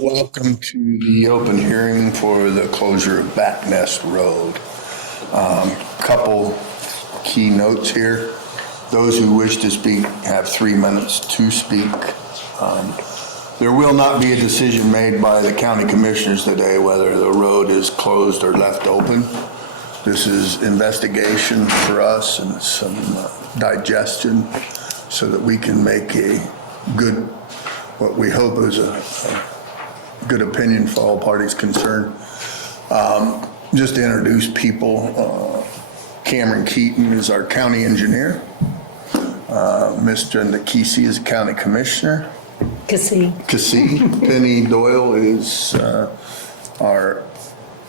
Welcome to the open hearing for the closure of Bat Nest Road. Couple key notes here. Those who wish to speak have 3 minutes to speak. There will not be a decision made by the county commissioners today whether the road is closed or left open. This is investigation for us and some digestion so that we can make a good, what we hope is a good opinion for all parties concerned. Just to introduce people, Cameron Keaton is our county engineer. Mr. Nakisi is county commissioner. Cassie. Penny Doyle is our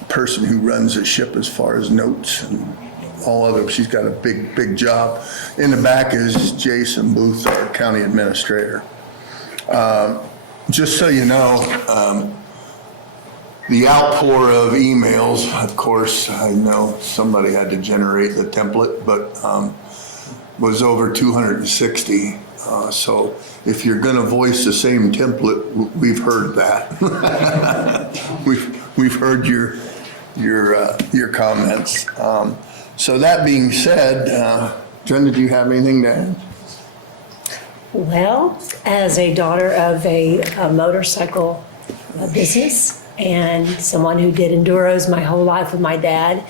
person who runs the ship as far as notes and all other. She's got a big job. In the back is Jason Booth, our county administrator. Just so you know, the outpour of emails, of course, I know somebody had to generate the template, but was over 260. So if you're going to voice the same template, we've heard that. we've heard your comments. So that being said, Jen, did you have anything to add? Well, as a daughter of a motorcycle business and someone who did enduros my whole life with my dad,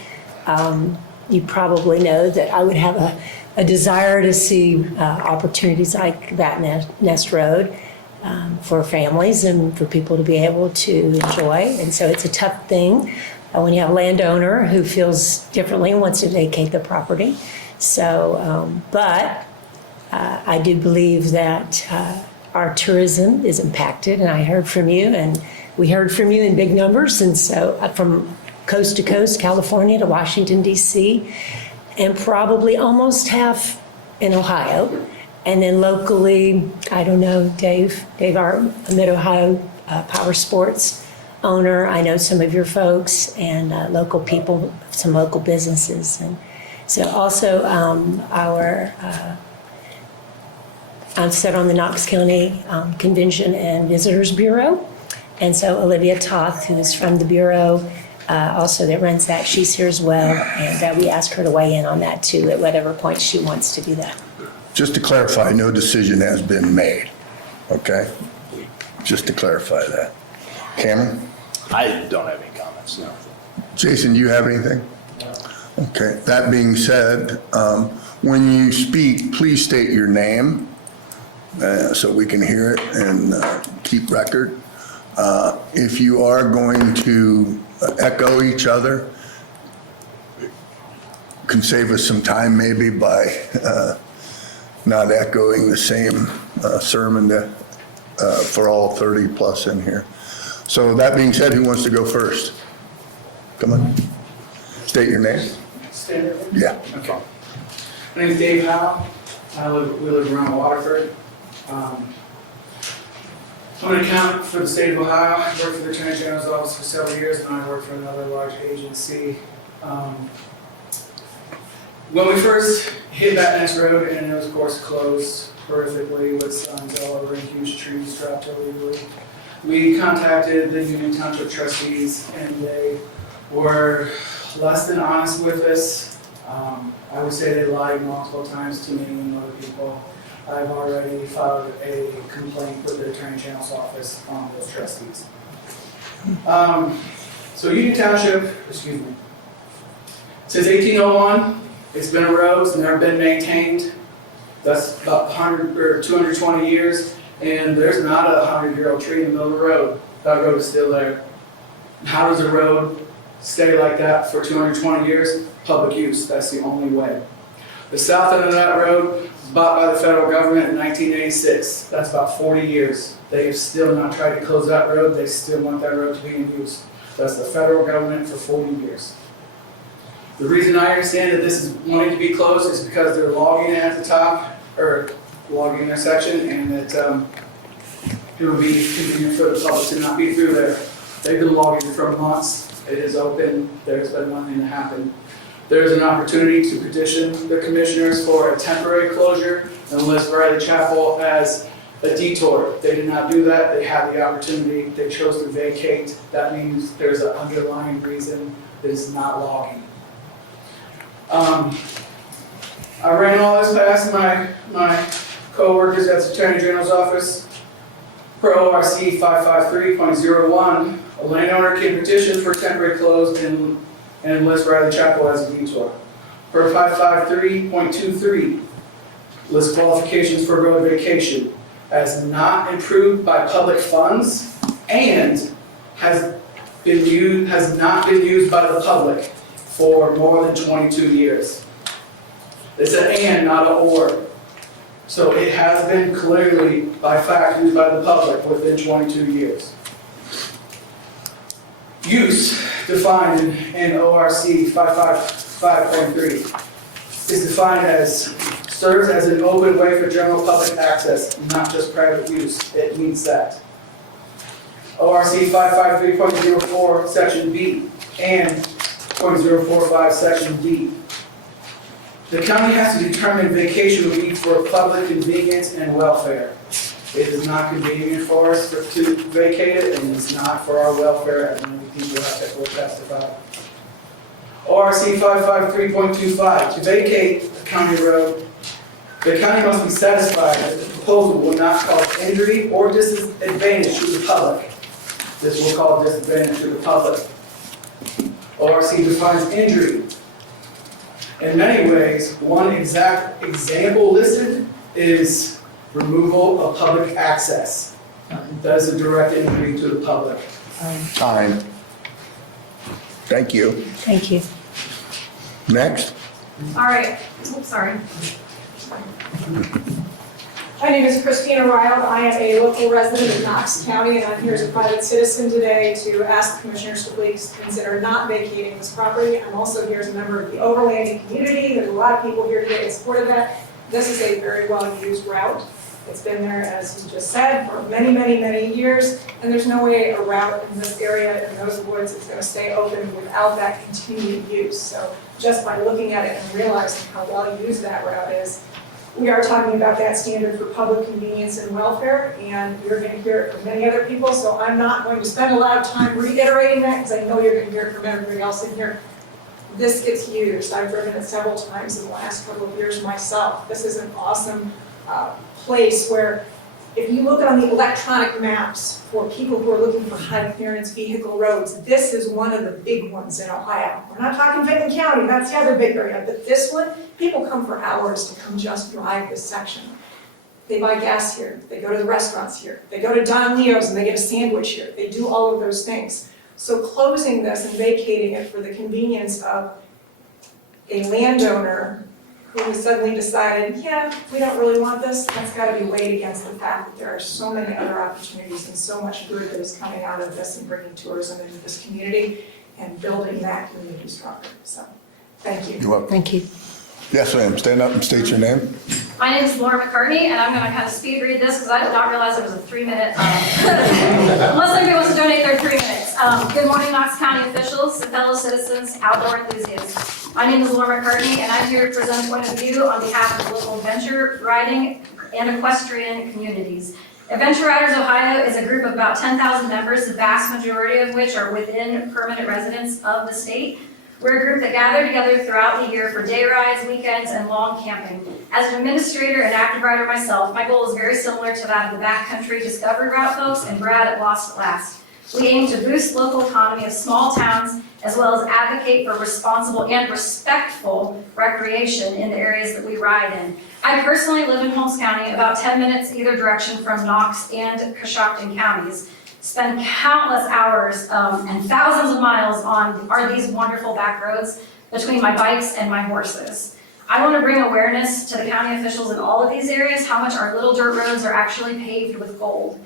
you probably know that I would have a desire to see opportunities like that Nest Road for families and for people to be able to enjoy. And so it's a tough thing when you have a landowner who feels differently and wants to vacate the property. So, but I do believe that our tourism is impacted, and I heard from you, and we heard from you in big numbers, and so from coast to coast, California to Washington, D.C., and probably almost half in Ohio. And then locally, I don't know, Dave, our Mid-Ohio Power Sports owner, I know some of your folks, and local people, some local businesses. And so also I'm set on the Knox County Convention and Visitors Bureau. And so Olivia Toth, who is from the Bureau, also that runs that, she's here as well. And we ask her to weigh in on that too at whatever point she wants to do that. Just to clarify, no decision has been made, okay? Just to clarify that. Cameron? I don't have any comments, no. Jason, do you have anything? No. Okay, that being said, when you speak, please state your name so we can hear it and keep record. If you are going to echo each other, can save us some time maybe by not echoing the same sermon for all 30 plus in here. So that being said, who wants to go first? Come on. State your name. Yeah. Okay. My name is Dave Howe. We live around Waterford. I'm an accountant for the state of Ohio. I worked for the Attorney General's office for several years, and I worked for another large agency. When we first hit that next road, and it was of course closed horrifically with signs all over and huge trees dropped illegally, we contacted the Union Township trustees, and they were less than honest with us. I would say they lied multiple times to me and other people. I've already filed a complaint with the Attorney General's office on those trustees. So Union Township, since 1801, it's been a road, it's never been maintained. That's about 100 or 220 years, and there's not a 100-year-old tree in the middle of the road. That road is still there. How does a road stay like that for 220 years? Public use, that's the only way. The south end of that road was bought by the federal government in 1986. That's about 40 years. They have still not tried to close that road. They still want that road to be in use. That's the federal government for 40 years. The reason I understand that this is wanting to be closed is because they're logging at the top, or logging their section, and that it would be convenient for the public to not be through there. They've been logging for months. It is open. There's been nothing to happen. There's an opportunity to petition the commissioners for a temporary closure and list Riley Chapel as a detour. They did not do that. They had the opportunity. They chose to vacate. That means there's an underlying reason that is not logging. I ran all this past my co-workers at the Attorney General's office. Per ORC 553.01, a landowner can petition for temporary close and list Riley Chapel as a detour. Per 553.23, list qualifications for road vacation as not improved by public funds and has not been used by the public for more than 22 years. It's an and, not an or. So it has been clearly, by fact, used by the public within 22 years. Use, defined in ORC 555.3, is defined as serves as an open way for general public access, not just private use. It means that. ORC 553.04, Section B, and .045, Section D. The county has to determine vacation will be for public convenience and welfare. It is not convenient for us to vacate it, and it's not for our welfare, as many people have will testify. ORC 553.25, to vacate a county road, the county must be satisfied that the proposal will not cause injury or disadvantage to the public. This will cause disadvantage to the public. ORC defines injury. In many ways, one exact example listed is removal of public access. That is a direct injury to the public. Time. Thank you. Thank you. Next. All right, oops, sorry. My name is Christina Ryle. I am a local resident of Knox County, and I'm here as a private citizen today to ask the commissioners to please consider not vacating this property. I'm also here as a member of the overlanding community. There's a lot of people here today in support of that. This is a very well-used route. It's been there, as you just said, for many, many, many years, and there's no way a route in this area, in those woods, is going to stay open without that continued use. So just by looking at it and realizing how well-used that route is, we are talking about that standard for public convenience and welfare, and you're going to hear it from many other people, so I'm not going to spend a lot of time reiterating that, because I know you're going to hear it from everybody else in here. This gets used. I've driven it several times in the last couple of years myself. This is an awesome place where, if you look on the electronic maps for people who are looking for high clearance vehicle roads, this is one of the big ones in Ohio. We're not talking Benton County, that's the other big area, but this one, people come for hours to come just drive this section. They buy gas here, they go to the restaurants here, they go to Don Leo's and they get a sandwich here. They do all of those things. So closing this and vacating it for the convenience of a landowner who has suddenly decided, yeah, we don't really want this, that's got to be weighed against the fact that there are so many other opportunities and so much good that is coming out of this and bringing tourism into this community and building that community stronger. So, thank you. You're welcome. Thank you. Yes, ma'am. Stand up and state your name. My name is Laura McCartney, and I'm going to kind of speed read this because I did not realize it was a 3-minute, unless anybody wants to donate their 3 minutes. Good morning, Knox County officials, fellow citizens, outdoor enthusiasts. My name is Laura McCartney, and I'm here to present a point of view on behalf of the local adventure riding and equestrian communities. Adventure Riders Ohio is a group of about 10,000 members, the vast majority of which are within permanent residents of the state. We're a group that gather together throughout the year for day rides, weekends, and long camping. As an administrator and active rider myself, my goal is very similar to that of the backcountry Discovery Route folks and Brad at Lost at Last. We aim to boost local economy of small towns, as well as advocate for responsible and respectful recreation in the areas that we ride in. I personally live in Holmes County, about 10 minutes either direction from Knox and Coshocton counties. Spend countless hours and thousands of miles on these wonderful back roads between my bikes and my horses. I want to bring awareness to the county officials in all of these areas how much our little dirt roads are actually paved with gold.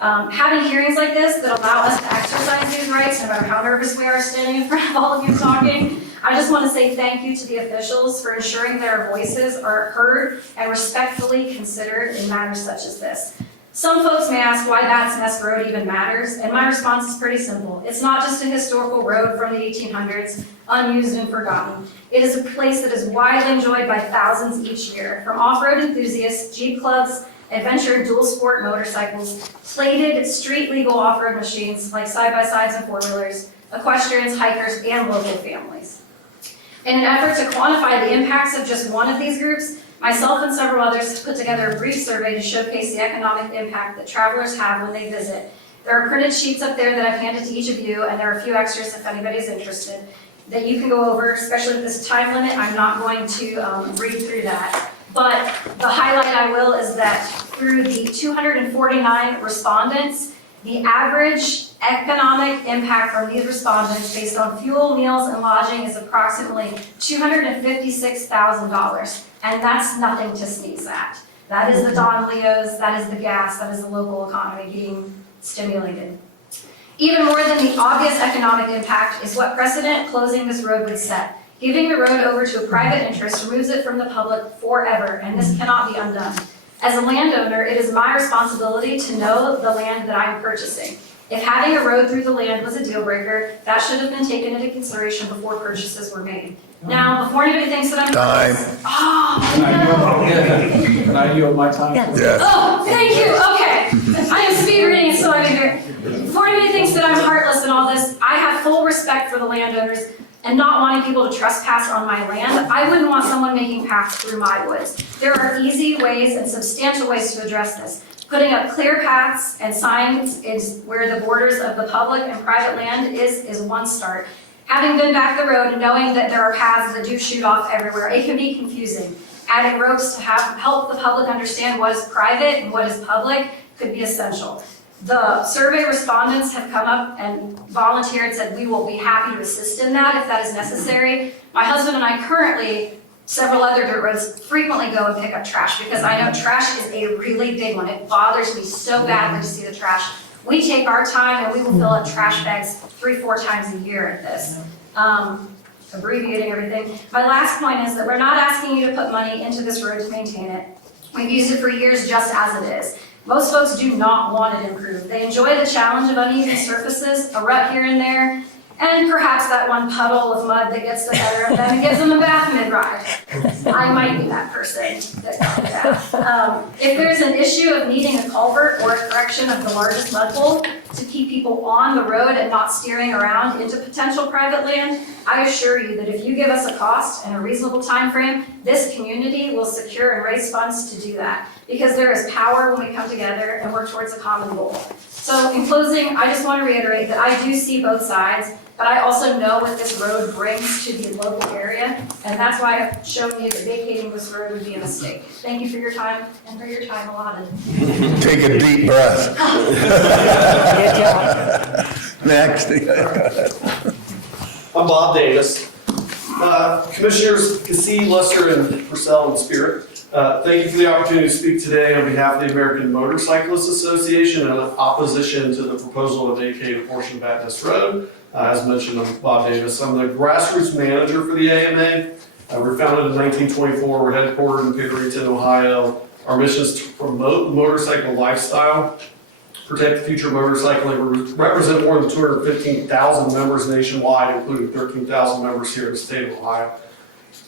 Having hearings like this that allow us to exercise these rights, no matter how nervous we are standing in front of all of you talking, I just want to say thank you to the officials for ensuring that our voices are heard and respectfully considered in matters such as this. Some folks may ask why Bats Nest Road even matters, and my response is pretty simple. It's not just a historical road from the 1800s, unused and forgotten. It is a place that is widely enjoyed by thousands each year, from off-road enthusiasts, Jeep clubs, adventure and dual sport motorcycles, plated street legal off-road machines like side-by-sides and four-wheelers, equestrians, hikers, and local families. In an effort to quantify the impacts of just one of these groups, myself and several others have put together a brief survey to showcase the economic impact that travelers have when they visit. There are printed sheets up there that I've handed to each of you, and there are a few extras if anybody's interested that you can go over, especially with this time limit. I'm not going to read through that. But the highlight I will is that through the 249 respondents, the average economic impact from these respondents based on fuel, meals, and lodging is approximately $256,000. And that's nothing to sneeze at. That is the Don Leo's, that is the gas, that is the local economy being stimulated. Even more than the obvious economic impact is what precedent closing this road would set. Giving the road over to a private interest removes it from the public forever, and this cannot be undone. As a landowner, it is my responsibility to know the land that I'm purchasing. If having a road through the land was a deal breaker, that should have been taken into consideration before purchases were made. Now, before anybody thinks that I'm... Time. Oh, no. Can I yield my time? Yes. Oh, thank you, okay. I am speed reading, so I'm here. Before anybody thinks that I'm heartless in all this, I have full respect for the landowners and not wanting people to trespass on my land. I wouldn't want someone making paths through my woods. There are easy ways and substantial ways to address this. Putting up clear paths and signs is where the borders of the public and private land is one start. Having been back the road and knowing that there are paths that do shoot off everywhere, it can be confusing. Adding ropes to help the public understand what is private and what is public could be essential. The survey respondents have come up and volunteered and said we will be happy to assist in that if that is necessary. My husband and I currently, several other dirt roads, frequently go and pick up trash because I know trash is a really big one. It bothers me so badly to see the trash. We take our time and we will fill up trash bags 3-4 times a year at this. Abbreviating everything. My last point is that we're not asking you to put money into this road to maintain it. We've used it for years just as it is. Most folks do not want it improved. They enjoy the challenge of uneven surfaces, a rut here and there, and perhaps that one puddle of mud that gets the better of them and gives them a bath mid-ride. I might be that person that got the bath. If there's an issue of needing a culvert or a correction of the largest mud hole to keep people on the road and not steering around into potential private land, I assure you that if you give us a cost and a reasonable time frame, this community will secure and raise funds to do that. Because there is power when we come together and work towards a common goal. So in closing, I just want to reiterate that I do see both sides, but I also know what this road brings to the local area, and that's why I've shown you that vacating this road would be a mistake. Thank you for your time and for your time allotted. Take a deep breath. Good job. Next. I'm Bob Davis. Commissioners Cassie, Lester, and Purcell and Spirit, thank you for the opportunity to speak today on behalf of the American Motorcyclists Association in opposition to the proposal to vacate a portion of Baptist Road. As mentioned, I'm Bob Davis. I'm the grassroots manager for the AMA. We're founded in 1924. We're headquartered in Pickerington, Ohio. Our mission is to promote the motorcycle lifestyle, protect future motorcycling. We represent more than 215,000 members nationwide, including 13,000 members here in the state of Ohio.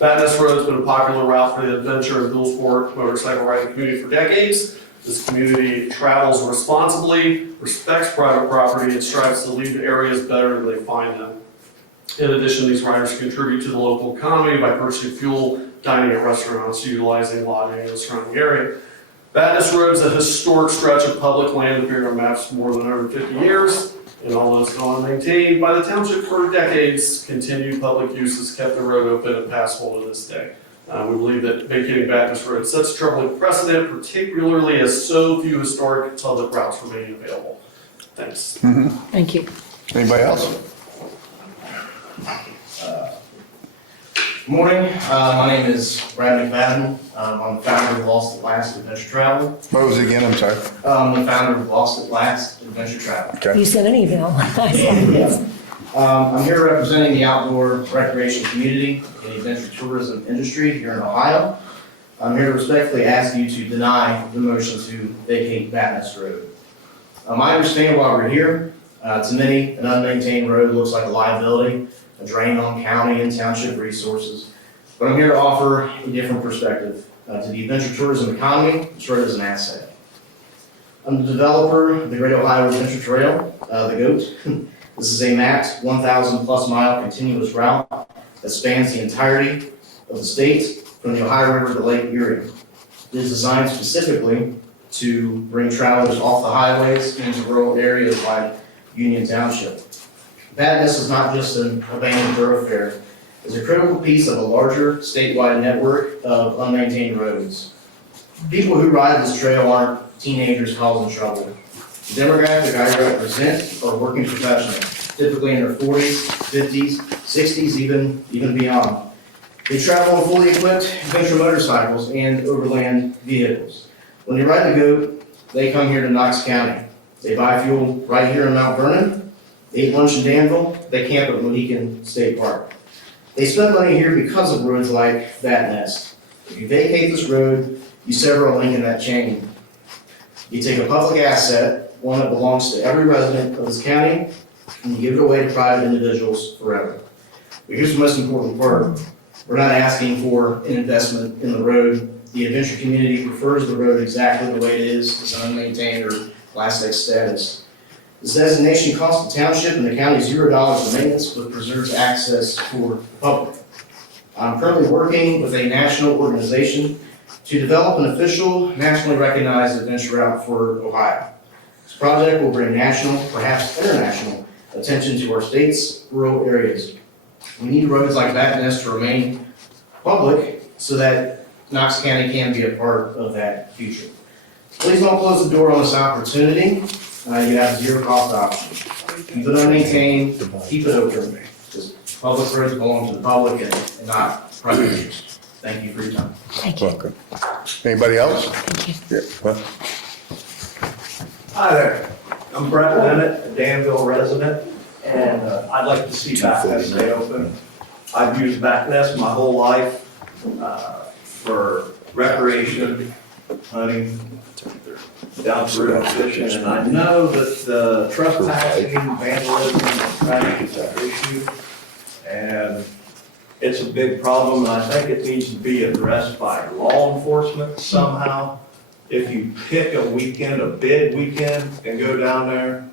Baptist Road has been a popular route for the adventure and dual sport motorcycle riding community for decades. This community travels responsibly, respects private property, and strives to leave areas better than they find them. In addition, these riders contribute to the local economy by purchasing fuel, dining at restaurants, utilizing lodging in the surrounding area. Baptist Road is a historic stretch of public land appearing on maps for more than 150 years. And although it's gone unmaintained by the township for decades, continued public use has kept the road open and passable to this day. We believe that vacating Baptist Road sets a troubling precedent, particularly as so few historic public routes remain available. Thanks. Thank you. Anybody else? Good morning. My name is Brad McFadden. I'm the founder of Lost at Last Adventure Travel. What was it again? I'm sorry. I'm the founder of Lost at Last Adventure Travel. Okay. You sent an email. I saw this. I'm here representing the outdoor recreation community and the adventure tourism industry here in Ohio. I'm here to respectfully ask you to deny the motion to vacate Baptist Road. I understand why we're here. To many, an unmaintained road looks like a liability, a drain on county and township resources. But I'm here to offer a different perspective. To the adventure tourism economy, this road is an asset. I'm the developer of the Great Ohio Adventure Trail, the GOAT. This is a mapped 1,000 plus mile continuous route that spans the entirety of the state from the Ohio River to Lake Erie. It is designed specifically to bring travelers off the highways into rural areas like Union Township. Bad Nest is not just an abandoned thoroughfare. It's a critical piece of a larger statewide network of unmaintained roads. People who ride this trail aren't teenagers causing trouble. The demographic I represent are working professionals, typically in their 40s, 50s, 60s, even beyond. They travel on fully equipped adventure motorcycles and overland vehicles. When they ride the GOAT, they come here to Knox County. They buy fuel right here in Mount Vernon. They eat lunch in Danville. They camp at Mohican State Park. They spend money here because of roads like Bat Nest. If you vacate this road, you sever a link in that chain. You take a public asset, one that belongs to every resident of this county, and you give it away to private individuals forever. But here's the most important part. We're not asking for an investment in the road. The adventure community prefers the road exactly the way it is, it's unmaintained or Class X status. This designation costs the township and the county $0 for maintenance, but preserves access for the public. I'm currently working with a national organization to develop an official, nationally recognized adventure route for Ohio. This project will bring national, perhaps international, attention to our state's rural areas. We need roads like Bat Nest to remain public so that Knox County can be a part of that future. Please don't close the door on this opportunity. You have zero cost option. Keep it unmaintained, keep it open, because public roads belong to the public and not private interests. Thank you for your time. Thank you. Welcome. Anybody else? Thank you. Yeah. Well, Hi there, I'm Brett Bennett, a Danville resident, and I'd like to see Bat Nest stay open. I've used Bat Nest my whole life for recreation, hunting, down through fishing, and I know that the trespassing, vandalism, and traffic is an issue, and it's a big problem, and I think it needs to be addressed by law enforcement somehow. If you pick a weekend, a big weekend, and go down there,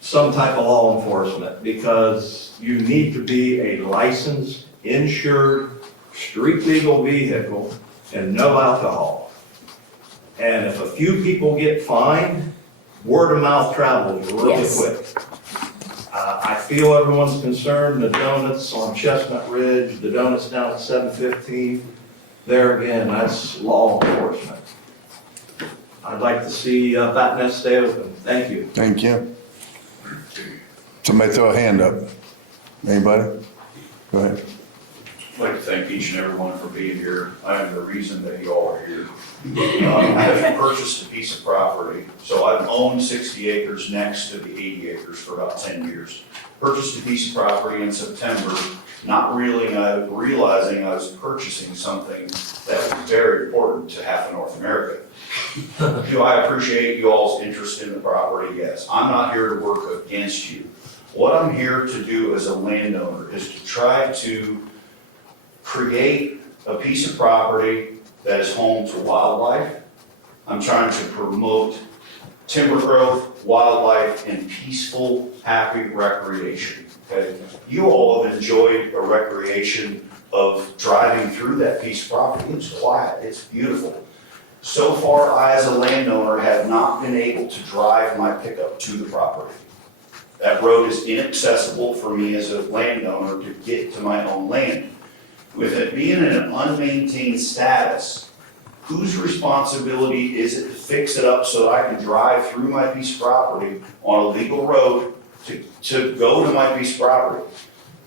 some type of law enforcement, because you need to be a licensed, insured, street legal vehicle and no alcohol. And if a few people get fined, word of mouth travels really Yes. quick. I feel everyone's concerned, the donuts on Chestnut Ridge, the donuts down at 715, there again, that's law enforcement. I'd like to see Bat Nest stay open. Thank you. thank you. Somebody throw a hand up. Anybody? Go ahead. I'd like to thank each and every one for being here. I am the reason that you all are here. I have purchased a piece of property, so I've owned 60 acres next to the 80 acres for about 10 years. Purchased a piece of property in September, not really realizing I was purchasing something that was very important to half of North America. Do I appreciate you all's interest in the property? Yes. I'm not here to work against you. What I'm here to do as a landowner is to try to create a piece of property that is home to wildlife. I'm trying to promote timber growth, wildlife, and peaceful, happy recreation, okay? You all have enjoyed a recreation of driving through that piece of property. It's quiet, it's beautiful. So far, I as a landowner have not been able to drive my pickup to the property. That road is inaccessible for me as a landowner to get to my own land. With it being in an unmaintained status, whose responsibility is it to fix it up so that I can drive through my piece of property on a legal road to go to my piece of property?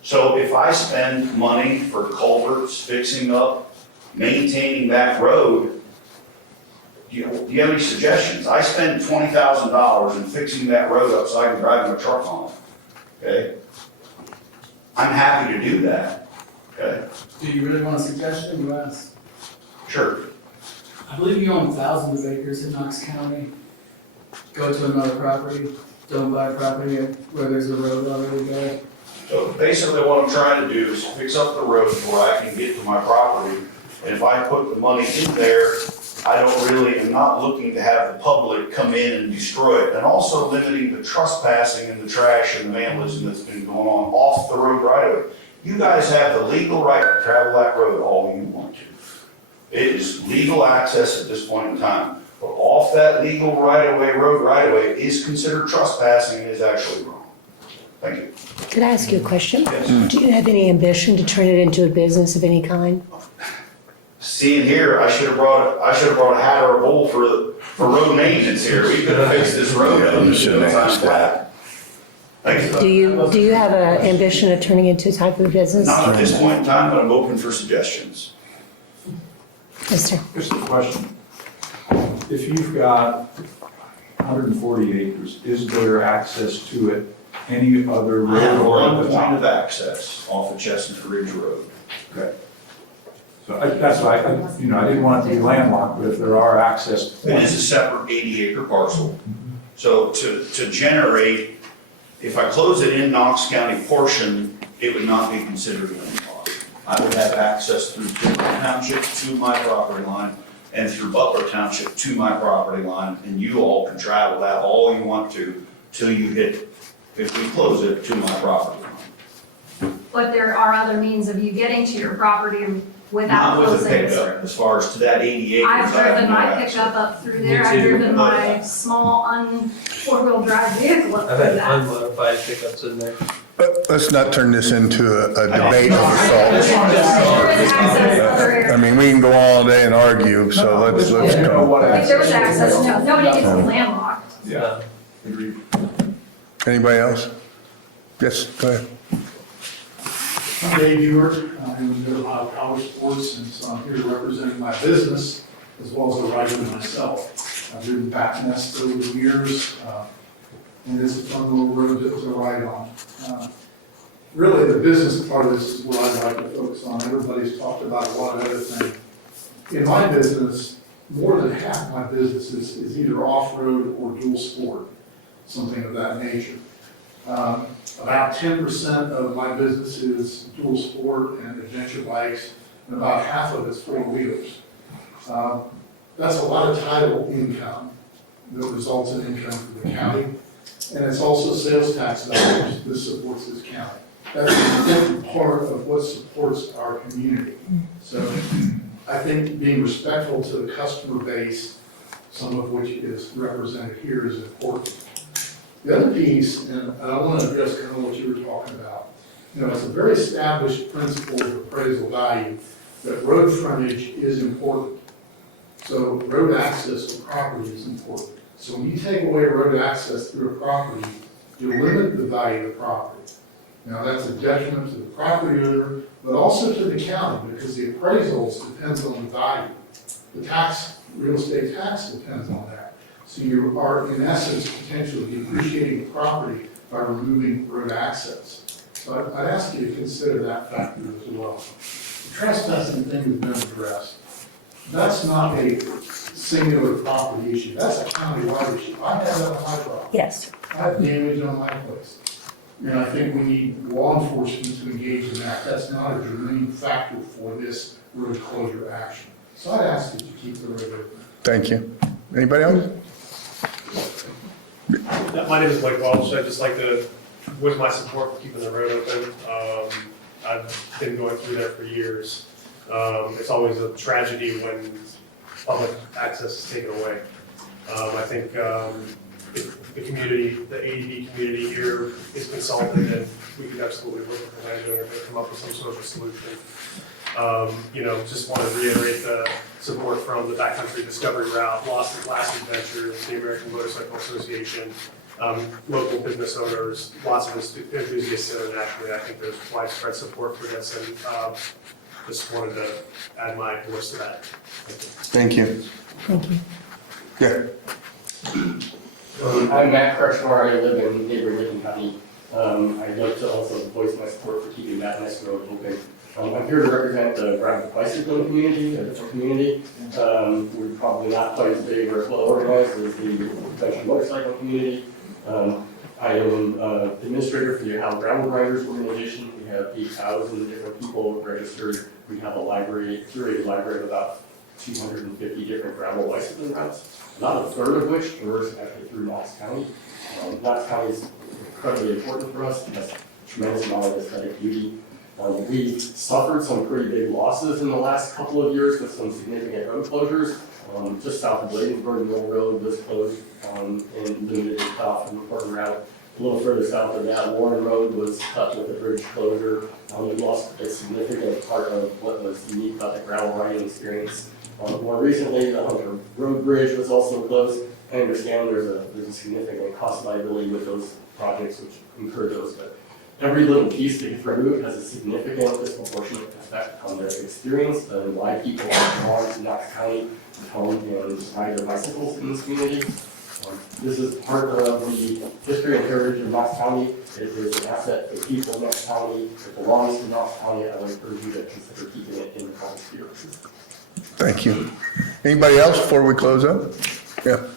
So if I spend money for culverts, fixing up, maintaining that road, do you have any suggestions? I spend $20,000 in fixing that road up so I can drive my truck on it, okay? I'm happy to do that, okay? Do you really want a suggestion? You ask. Sure. I believe you own thousands of acres in Knox County. Go to another property, don't buy property where there's a road already there. So basically what I'm trying to do is fix up the road where I can get to my property. And if I put the money in there, I don't really, am not looking to have the public come in and destroy it. And also limiting the trespassing and the trash and the vandalism that's been going on off the road right away. You guys have the legal right to travel that road all you want to. It is legal access at this point in time. But off that legal right-of-way, road right-of-way is considered trespassing and is actually wrong. Thank you. Could I ask you a question? Yes. Do you have any ambition to turn it into a business of any kind? Seeing here, I should have brought a hat or a bowl for road maintenance here. We could have fixed this road. You should have asked that. Thank you. Do you have an ambition of turning into a type of business? Not at this point in time, but I'm open for suggestions. Yes, sir. Here's the question. If you've got 140 acres, is there access to it any other I have road or one at the point of top? access off of Chestnut Ridge Road. Okay. So that's why, I didn't want it to be landlocked, but if there are access It is points. a separate 80-acre parcel. So to generate, if I close it in Knox County portion, it would not be considered landlocked. I would have access through Timber Township to my property line and through Butler Township to my property line, and you all can travel that all you want to till you hit, if we close it, to my property line. But there are other means of you getting to your property without Not with a closing it. pickup, as far as to that 80 acres. I've I have driven no my access. pickup up through there, Me I've too. driven my small four-wheel drive vehicle up I've through had that. unmodified pickups in there. But let's not turn this into a debate over There is salt. access other areas. I mean, we can go all day and argue, so let's You know go. what If there was access, is. no, nobody needs to be landlocked. Yeah, agreed. Anybody else? Yes, go ahead. I'm Dave Ewert, I'm in the Ohio Power Sports, and so I'm here representing my business as well as a rider myself. I've ridden back nest over the years, and it's a fun little road to ride on. Really, the business part of this is what I'd like to focus on. Everybody's talked about a lot of other things. In my business, more than half my business is either off-road or dual sport, something of that nature. About 10% of my business is dual sport and adventure bikes, and about half of it's four-wheelers. That's a lot of title income that results in income for the county, and it's also sales tax dollars that supports this county. That's an important part of what supports our community. So I think being respectful to the customer base, some of which is represented here, is important. The other piece, and I want to address kind of what you were talking about, it's a very established principle of appraisal value that road frontage is important. So road access to property is important. So when you take away road access through a property, you limit the value of the property. Now, that's a detriment to the property owner, but also to the county, because the appraisals depends on the value. The tax, real estate tax depends on that. So you are, in essence, potentially depreciating the property by removing road access. So I'd ask you to consider that factor as well. The trespassing thing has been addressed. That's not a singular property issue. That's a county-wide issue. I have that on my property. Yes. I have damage on my place. And I think we need law enforcement to engage in that. That's not a germane factor for this road closure action. So I'd ask you to keep the road open. Thank you. Anybody else? My name is Blake Welch. I'd just like to voice my support for keeping the road open. I've been going through there for years. It's always a tragedy when public access is taken away. I think if the community, the AED community here is consulted, then we could absolutely work with the landowner to come up with some sort of solution. Just want to reiterate the support from the Backcountry Discovery Route, Last Adventure, the American Motorcycle Association, local business owners, lots of enthusiasts internationally. I think there's widespread support for this, and just wanted to add my voice to that. Thank you. Thank you. Yeah. I'm Matt Kretschmar, I live in neighboring Lincoln County. I'd like to also voice my support for keeping that nice road open. I'm here to represent the gravel bicycle community, a different community. We're probably not quite as big or as well organized as the adventure motorcycle community. I am administrator for the Ohio Gravel Grinders organization. We have 8,000 different people registered. We have a library, curated library of about 250 different gravel bicycling routes, about a third of which traverse actually through Knox County. Knox County is incredibly important for us. It has a tremendous amount of aesthetic beauty. We've suffered some pretty big losses in the last couple of years with some significant road closures. Just south of Bladensburg, Mill Road was closed and limited to south from the important route. A little further south of that, Warren Road was cut with a bridge closure. We lost a significant part of what was unique about the gravel riding experience. More recently, the Hunter Road Bridge was also closed. I understand there's a significant cost liability with those projects which incur those, but every little piece that gets removed has a significant disproportionate effect on their experience and why people are drawn to Knox County to come and ride their bicycles in this community. This is part of the history and heritage of Knox County. It is an asset for people of Knox County. It belongs to Knox County. I would encourage you to consider keeping it in the public sphere. Thank you. Anybody else before we close up? Yeah.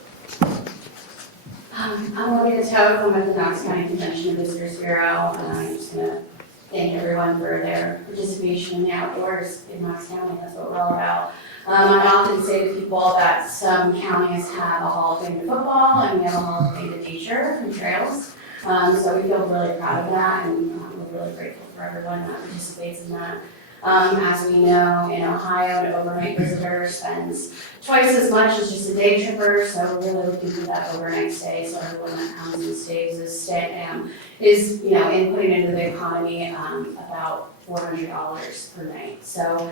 I'm Olivia Toth. I'm with the Knox County Convention and Visitors Bureau, and I'm just going to thank everyone for their participation in the outdoors in Knox County. That's what we're all about. I often say to people that some counties have a Hall of Fame to football, and we have a Hall of Fame to nature and trails. So we feel really proud of that, and we're really grateful for everyone that participates in that. As we know, in Ohio, an overnight visitor spends twice as much as just a day tripper, so we're really looking for that overnight stay. So everyone that comes and stays is inputting into the economy about $400 per night. So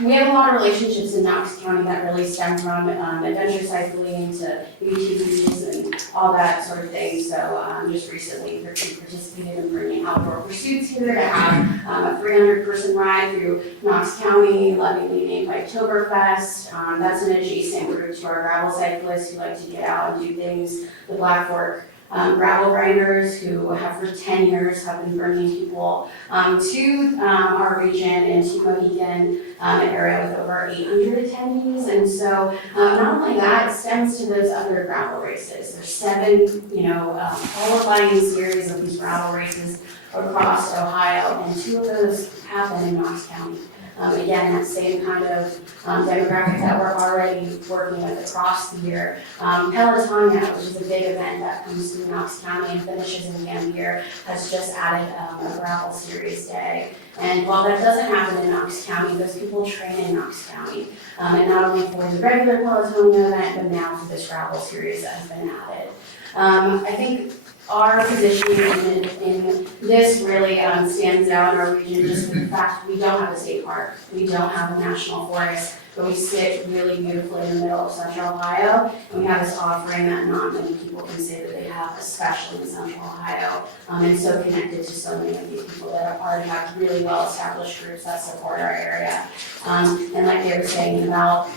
we have a lot of relationships in Knox County that really stem from adventure cycling to UTVs and all that sort of thing. So just recently we participated in bringing outdoor pursuits here to have a 300-person ride through Knox County, lovingly named Oktoberfest. That's an adjacent route to our gravel cyclists who like to get out and do things. The Black Fork gravel grinders who have for 10 years have been bringing people to our region and to Mohegan, an area with over 800 attendees. And so not only that, it stems to those other gravel races. There's 7, qualifying series of these gravel races across Ohio, and 2 of those happen in Knox County. Again, that same kind of demographic that we're already working with across the year. Pelotonia, which is a big event that comes through Knox County and finishes in Gambier, has just added a gravel series day. And while that doesn't happen in Knox County, those people train in Knox County. And not only for the regular Pelotonia event, but now for this gravel series that has been added. I think our positioning in this really stands out in our region just for the fact we don't have a state park, we don't have a national forest, but we sit really beautifully in the middle of Central Ohio, and we have this offering that not many people can say that they have, especially in Central Ohio, and so connected to so many of these people that already have really well-established groups that support our area. And like they were saying about,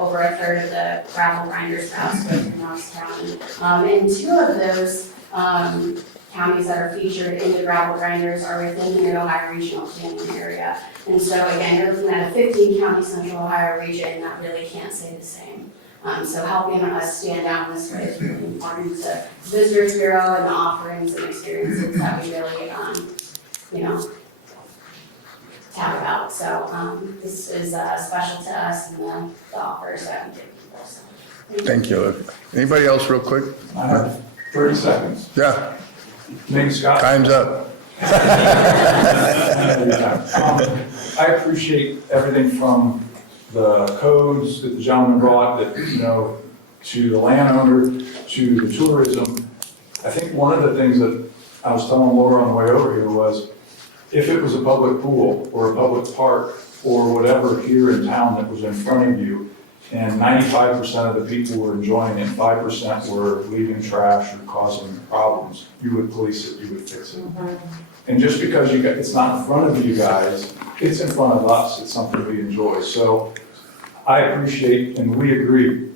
over a third of the gravel grinders routes go through Knox County, and 2 of those counties that are featured in the gravel grinders are within the Mid-Ohio Regional Planning Area. And so again, you're looking at a 15-county Central Ohio region that really can't say the same. So helping us stand out in this way is really important to Visitors Bureau and the offerings and experiences that we really, talk about. So this is special to us and the offers that we give people. So, Thank you. Anybody else real quick? I have 30 seconds. Yeah, Name Scott. time's up. I appreciate everything from the codes that the gentleman brought, to the landowner, to the tourism. I think one of the things that I was telling Laura on the way over here was, if it was a public pool or a public park or whatever here in town that was in front of you, and 95% of the people were enjoying it, 5% were leaving trash or causing problems, you would police it, you would fix it. And just because it's not in front of you guys, it's in front of us, it's something we enjoy. So I appreciate, and we agree,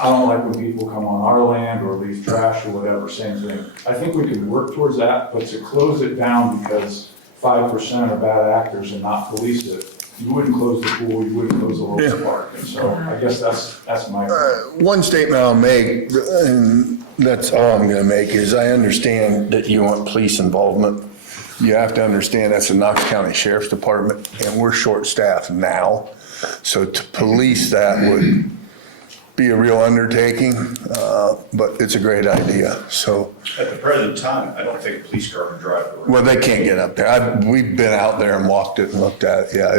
I don't like when people come on our land or leave trash or whatever, same thing. I think we can work towards that, but to close it down because 5% are bad actors and not police it, you wouldn't close the pool, you wouldn't close the local park. And so I guess that's my. One statement I'll make, and that's all I'm going to make, is I understand that you want police involvement. You have to understand that's the Knox County Sheriff's Department, and we're short-staffed now. So to police that would be a real undertaking, but it's a great idea. So, At the present time, I don't think a police car can drive the road. well, they can't get up there. We've been out there and walked it and looked at it. Yeah,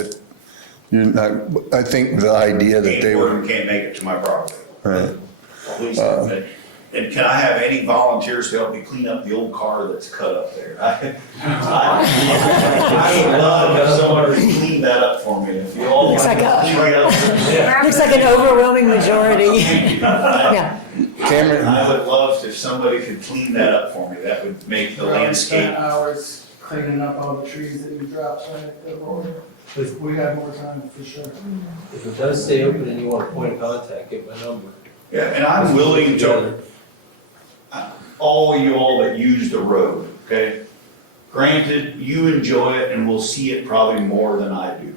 you're not, I think the idea that they Game were, warden can't make it to my property. right. Police, and can I have any volunteers to help me clean up the old car that's cut up there? I would love if someone would clean that up for me. If you all. Looks like clean it up. Looks like an overwhelming majority. Yeah. Cameron? I would love if somebody could clean that up for me. That would make the landscape. Spent hours cleaning up all the trees that you dropped right at the road. If we had more time, for sure. If it does stay open and you want a point of contact, get my number. Yeah, and I'm willing to, all you all that use the road, okay? Granted, you enjoy it and will see it probably more than I do.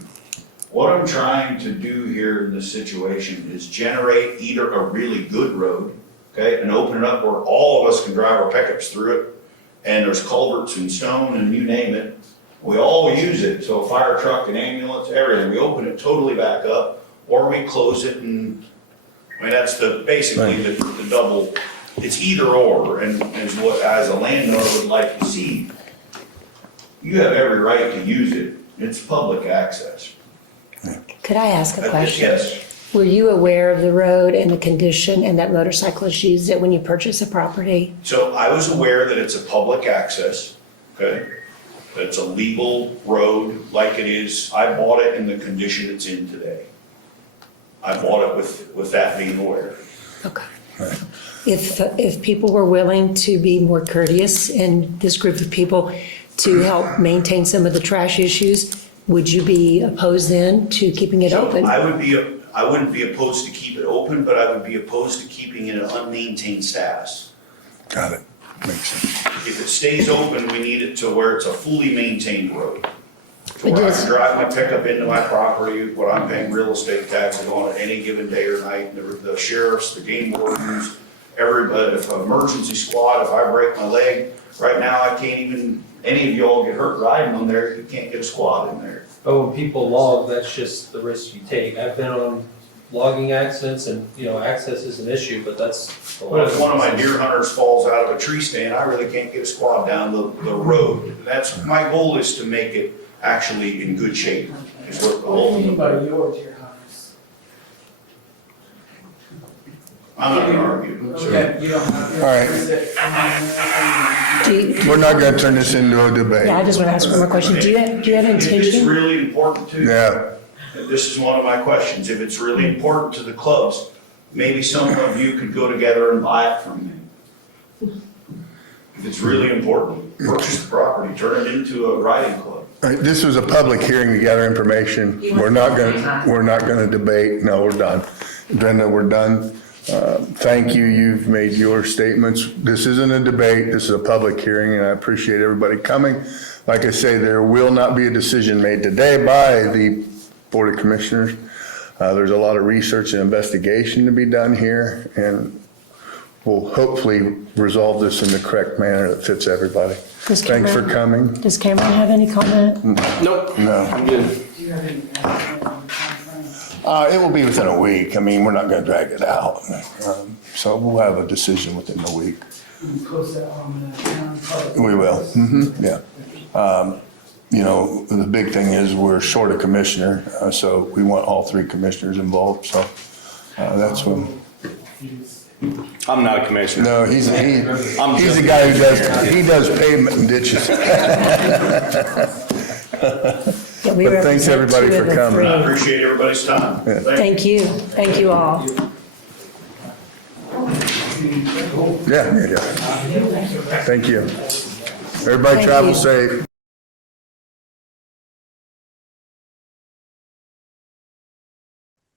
What I'm trying to do here in this situation is generate either a really good road, okay, and open it up where all of us can drive our pickups through it, and there's culverts and stone and you name it. We all use it, so a fire truck, an ambulance, everything. We open it totally back up, or we close it and, I mean, that's basically the double, it's either or, and is what, as a landowner would like to see. You have every right to use it. It's public access. Could I ask a question? Yes. Were you aware of the road and the condition and that motorcyclists used it when you purchased a property? So I was aware that it's a public access, okay? That it's a legal road like it is. I bought it in the condition it's in today. I bought it with that being aware. Okay. If people were willing to be more courteous and this group of people to help maintain some of the trash issues, would you be opposed then to keeping it open? I wouldn't be opposed to keep it open, but I would be opposed to keeping it in an unmaintained status. Got it. Makes sense. If it stays open, we need it to where it's a fully maintained road. To where I Yes. can drive my pickup into my property, what I'm paying real estate taxes on at any given day or night, the sheriffs, the game wardens, everybody, if an emergency squad, if I break my leg, right now I can't even, any of y'all get hurt riding on there, you can't get a squad in there. But when people log, that's just the risk you take. I've been on logging accidents and, access is an issue, but that's. But if one of my deer hunters falls out of a tree stand, I really can't get a squad down the road. That's, my goal is to make it actually in good shape, is what the What do you mean whole, by your deer hunters? I'm not gonna argue. Okay, you don't have. All right. Do you- We're not gonna turn this into a debate. Yeah, I just want to ask one more question. Do you have If it's intention? really important to you, Yeah, and this is one of my questions, if it's really important to the clubs, maybe some of you could go together and buy it from me. If it's really important, purchase the property, turn it into a riding club. all right, this was a public hearing to gather information. We're not gonna debate. No, we're done. Brenda, we're done. Thank you. You've made your statements. This isn't a debate. This is a public hearing, and I appreciate everybody coming. Like I say, there will not be a decision made today by the Board of Commissioners. There's a lot of research and investigation to be done here, and we'll hopefully resolve this in the correct manner that fits everybody. Does Thanks for Cameron- coming. Does Cameron have any comment? Nope, No, I'm good. Do you have any timeframe? it will be within a week. I mean, we're not gonna drag it out. So we'll have a decision within a week. Can you post that on the town public? We will, yeah. The big thing is we're short a commissioner, so we want all three commissioners involved, so that's when. I'm not a commissioner. No, he's the guy who does pavement and ditches. Yeah, we But thanks, represent everybody, two of for the coming. three. I appreciate everybody's time. Yeah. Thank you. Thank you all. Yeah. Thank you. Everybody Thank travel you. safe.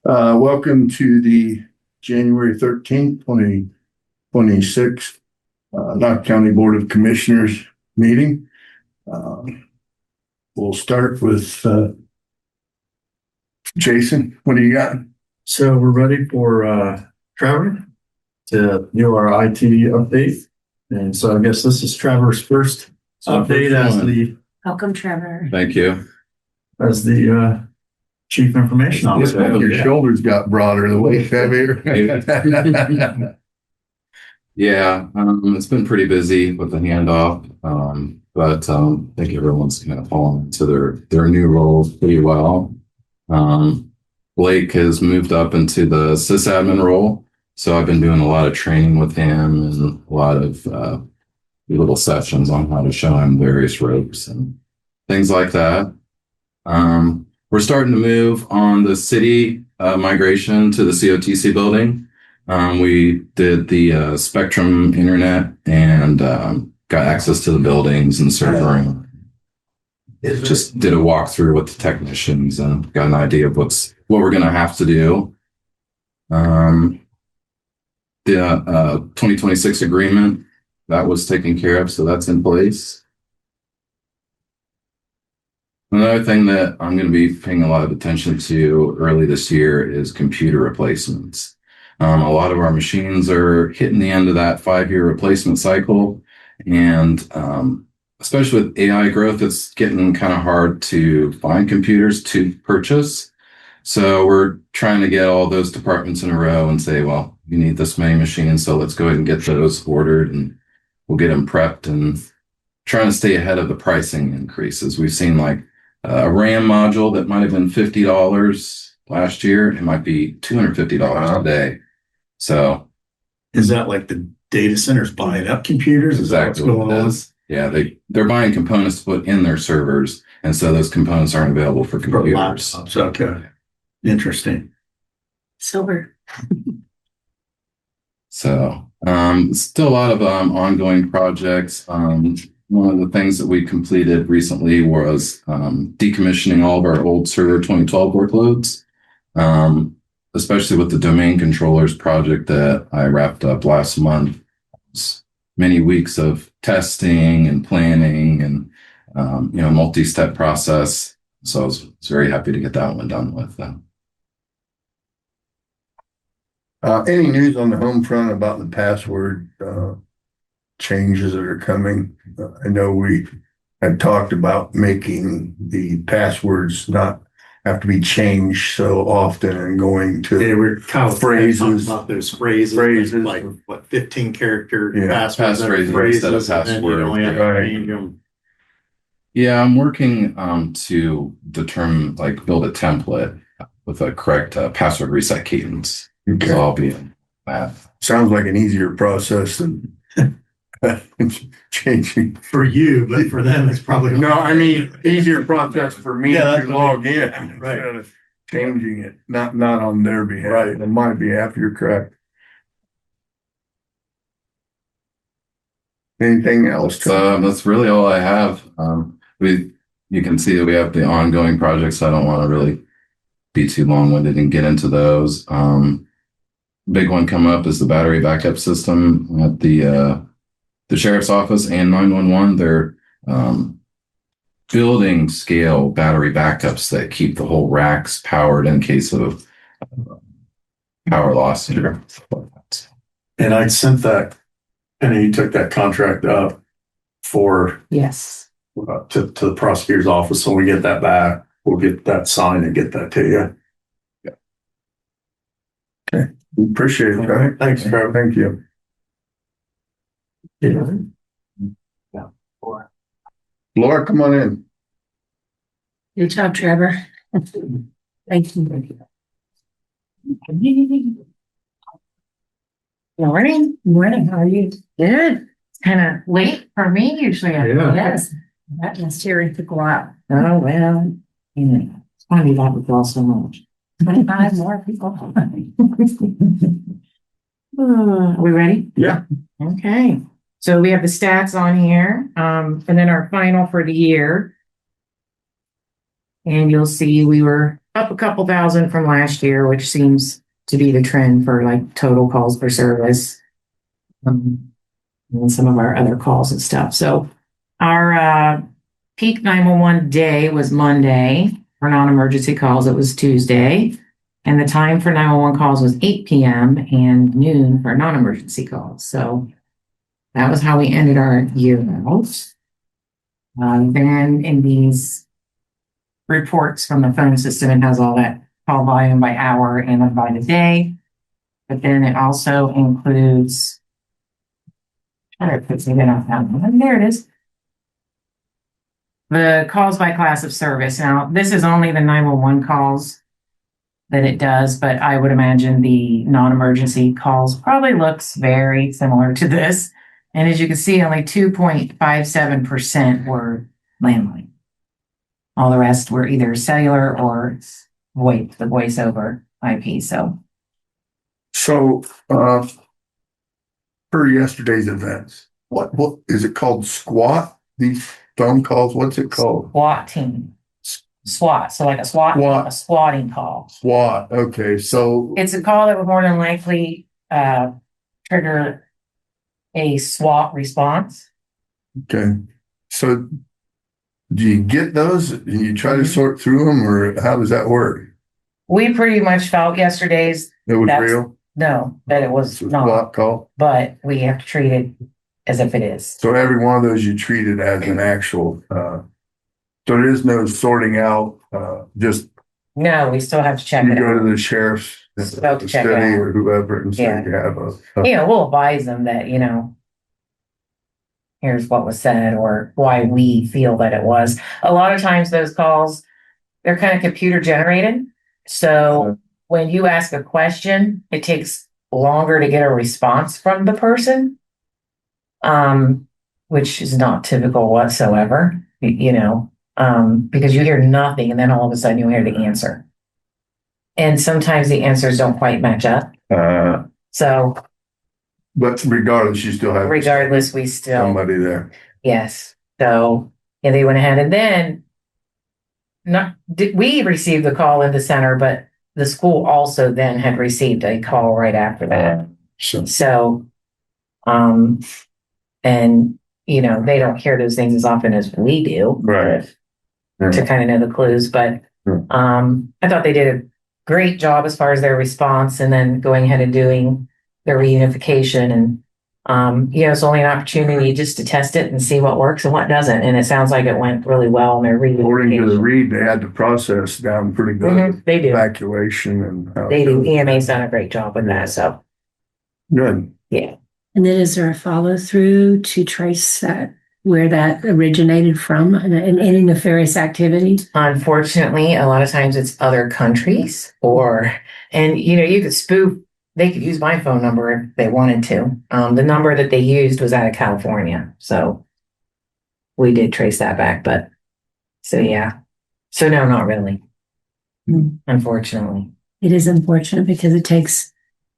Welcome to the January 13th, 2026 Knox County Board of Commissioners meeting. We'll start with Jason. What do you got? So we're ready for Trevor to do our IT update. And so I guess this is Trevor's first update as the Welcome, Trevor. Thank you. Chief Information Officer. Your shoulders got broader, the weight heavier. Yeah, it's been pretty busy with the handoff, but I think everyone's kind of fallen into their new roles pretty well. Blake has moved up into the sysadmin role, so I've been doing a lot of training with him and a lot of little sessions on how to show him various ropes and things like that. We're starting to move on the city migration to the COTC building. We did the Spectrum internet and got access to the buildings and server room. Just did a walkthrough with the technicians and got an idea of what we're going to have to do. The 2026 agreement, that was taken care of, so that's in place. Another thing that I'm going to be paying a lot of attention to early this year is computer replacements. A lot of our machines are hitting the end of that 5-year replacement cycle. And especially with AI growth, it's getting kind of hard to find computers to purchase. So we're trying to get all those departments in a row and say, well, you need this many machines, so let's go ahead and get those ordered and we'll get them prepped, and trying to stay ahead of the pricing increases. We've seen like a RAM module that might have been $50 last year. It might be $250 today. So is that like the data centers buying up computers? Is that what's exactly going what it on? is. Yeah, they're buying components to put in their servers, and so those components aren't available for For computers. laptops, okay. Interesting. Silver. So still a lot of ongoing projects. One of the things that we completed recently was decommissioning all of our old server 2012 workloads, especially with the domain controllers project that I wrapped up last month. It's many weeks of testing and planning and multi-step process. So I was very happy to get that one done with them. Any news on the home front about the password changes that are coming? I know we had talked about making the passwords not have to be changed so often and going to They were kind of phrases. talking about those phrases, like what 15 character Yeah, passwords, passphrase instead of and then you password. only have to Right. change them. Yeah, I'm working to determine, like, build a template with a correct password reset cadence. Okay. So I'll be in that. Sounds like an easier process than changing. For you, but for them, it's probably No, I mean, easier process for me Yeah, to that's what I log in Right. instead of changing it, not on their behalf. Right. On my behalf, you're correct. Anything else? That's really all I have. You can see that we have the ongoing projects. I don't want to really be too long-winded and get into those. Big one coming up is the battery backup system at the sheriff's office and 911. They're building scale battery backups that keep the whole racks powered in case of power loss. And I sent that, and you took that contract up for Yes. to the prosecutor's office. So when we get that back, we'll get that signed and get that to you. Okay, we appreciate it. Right? Thanks, Trevor. Thank you. Yeah. Laura, come on in. Good job, Trevor. Thank you. Morning. Morning, how are you? Good. It's kind of late for me usually. Yeah. Yes. That must hear it took a while. Oh, well, it's funny that we all so much. 25 more people. Are we ready? Yeah. Okay. So we have the stats on here, and then our final for the year. And you'll see we were up a couple thousand from last year, which seems to be the trend for like total calls per service. And some of our other calls and stuff. So our peak 911 day was Monday. For non-emergency calls, it was Tuesday. And the time for 911 calls was 8 p.m. and noon for non-emergency calls. So that was how we ended our year out. Then in these reports from the phone system. It has all that call volume by hour and by the day. But then it also includes, there it is. The calls by class of service. Now, this is only the 911 calls that it does, but I would imagine the non-emergency calls probably looks very similar to this. And as you can see, only 2.57% were landline. All the rest were either cellular or the voice over IP. So Per yesterday's events, what is it called? Squat? These phone calls, what's it called? SWAT team. SWAT. So like a squatting call. SWAT, okay, so. It's a call that would more than likely trigger a SWAT response. Okay, so do you get those? Do you try to sort through them, or how does that work? We pretty much felt yesterday's. It was real? No, that it was not. SWAT call? But we have to treat it as if it is. So every one of those you treat it as an actual, so there is no sorting out, just No, we still have to check you it go out. to the sheriff's Still have to check it city out. or whoever and say Yeah. you have We'll advise them that, here's what was said or why we feel that it was. A lot of times those calls, they're kind of computer generated. So when you ask a question, it takes longer to get a response from the person, which is not typical whatsoever, because you hear nothing and then all of a sudden you hear the answer. And sometimes the answers don't quite match up. So But regardless, you still have. regardless, we still. Somebody there. Yes. So, they went ahead and then we received the call in the center, but the school also then had received a call right after that. So, and they don't hear those things as often as we do. Right. To kind of know the clues, but, I thought they did a great job as far as their response and then going ahead and doing their reunification and, it's only an opportunity just to test it and see what works and what doesn't. And it sounds like it went really well in their According to the reunification. read, they had the process down pretty good. Mhm, they do. Evacuation and. They do. EMA's done a great job with that. So, Good. yeah. And then is there a follow through to trace that where that originated from and any nefarious activity? Unfortunately, a lot of times it's other countries and you could spoof, they could use my phone number if they wanted to. The number that they used was out of California. So we did trace that back, but so yeah. So no, not really. Unfortunately. It is unfortunate because it takes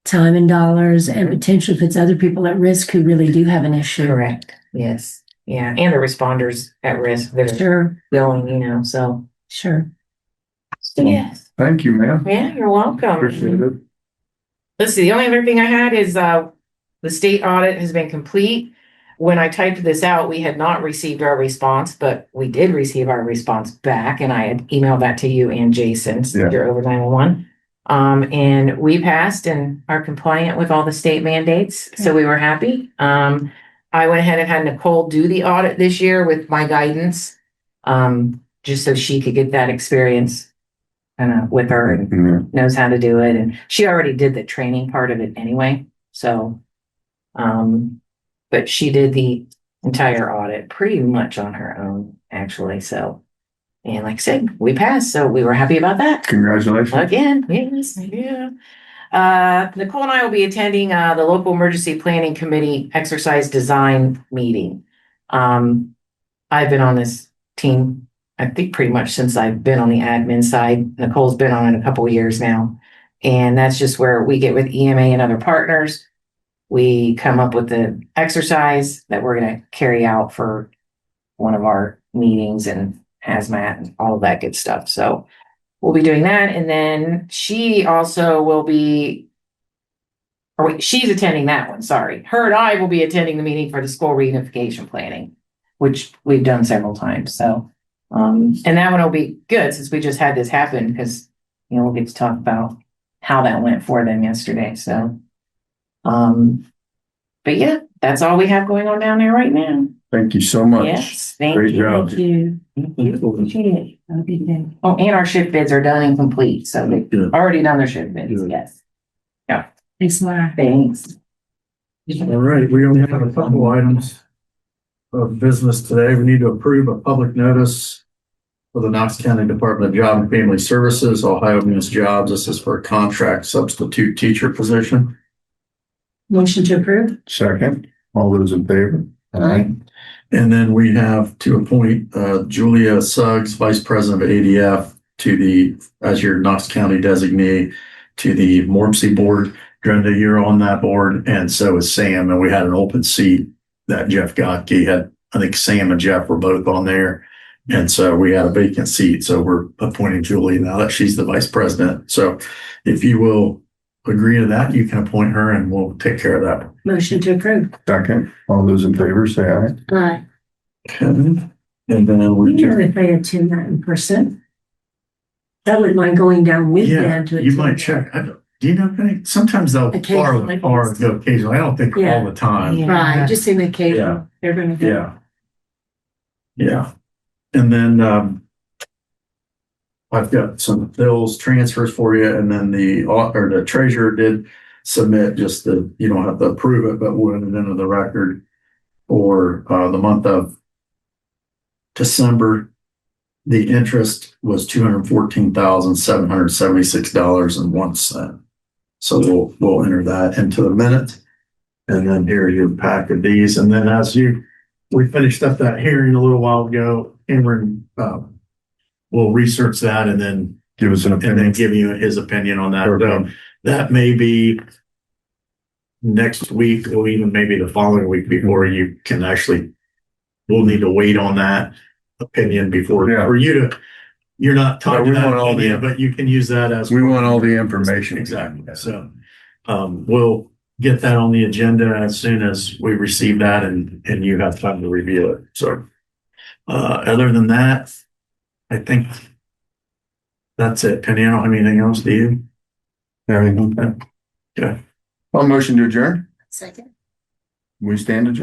time and dollars and potentially puts other people at risk who really do have an issue. Correct. Yes. Yeah. And the responders at risk that are going, so. Sure. So, yes. Thank you, ma'am. Yeah, you're welcome. Appreciate it. Let's see, the only other thing I had is the state audit has been complete. When I typed this out, we had not received our response, but we did receive our response back, and I had emailed that to you and Jason, since you're over 911. And we passed and are compliant with all the state mandates, so we were happy. I went ahead and had Nicole do the audit this year with my guidance, just so she could get that experience with her and knows how to do it. And she already did the training part of it anyway. So, but she did the entire audit pretty much on her own, actually. So, and like I said, we passed. So we were happy about that. Congratulations. Again, yes, yeah. Nicole and I will be attending the local emergency planning committee exercise design meeting. I've been on this team, I think pretty much since I've been on the admin side. Nicole's been on it a couple of years now. And that's just where we get with EMA and other partners. We come up with the exercise that we're going to carry out for one of our meetings and hazmat and all of that good stuff. So we'll be doing that. And then she also will be, or wait, she's attending that one. Sorry. Her and I will be attending the meeting for the school reunification planning, which we've done several times. So, and that one will be good since we just had this happen because, we'll get to talk about how that went for them yesterday. So, but yeah, that's all we have going on down there right now. Thank you so much. Yes, thank Great you, job. thank you. Thank you. Appreciate it. Have a good day. Oh, and our shift bids are done and complete, so they've Good. already done their shift bids, Good. yes. Yeah. Thanks, Laura. Thanks. All right, we only have a couple items of business today. We need to approve a public notice for the Knox County Department of Job and Family Services, Ohio Municipal Jobs. This is for a contract substitute teacher position. Motion to approve? Second. All those in favor? Aye. And then we have to appoint Julia Suggs, Vice President of ADF, to the, as your Knox County designee, to the Morpsey Board. Brenda, you're on that board, and so is Sam, and we had an open seat that Jeff Gotke had. I think Sam and Jeff were both on there, and so we had a vacant seat, so we're appointing Julie now that she's the vice president. So if you will agree to that, you can appoint her, and we'll take care of that. Motion to approve. Second. All those in favor, say aye. Aye. Okay. And then we You know, if they attend that in person, I wouldn't mind going down with yeah, them to attend. you might check. Do you know, sometimes they'll borrow the Occasionally. car and go occasionally. I don't think Yeah. all the time. Yeah. Right, just in occasional, they're gonna go. Yeah. Yeah. And then, I've got some bills, transfers for you, and then the treasurer did submit just you don't have to approve it, but we'll put it into the record for, the month of December. The interest was $214,776.01. So we'll enter that into the minute. And then here are your pack of these. And then we finished up that hearing a little while ago. Cameron, will research that and then give us an opinion. And then give you his opinion on that. So that may be next week or even maybe the following week before you can we'll need to wait on that opinion before for you to. You're not talking about all the, but you can use that as. We want all the information. Exactly. So, we'll get that on the agenda as soon as we receive that and you have time to review it. So, other than that, I think that's it. Penny, I don't have anything else, do you? Everything. Okay. Well, motion to adjourn. Second. We stand adjourned.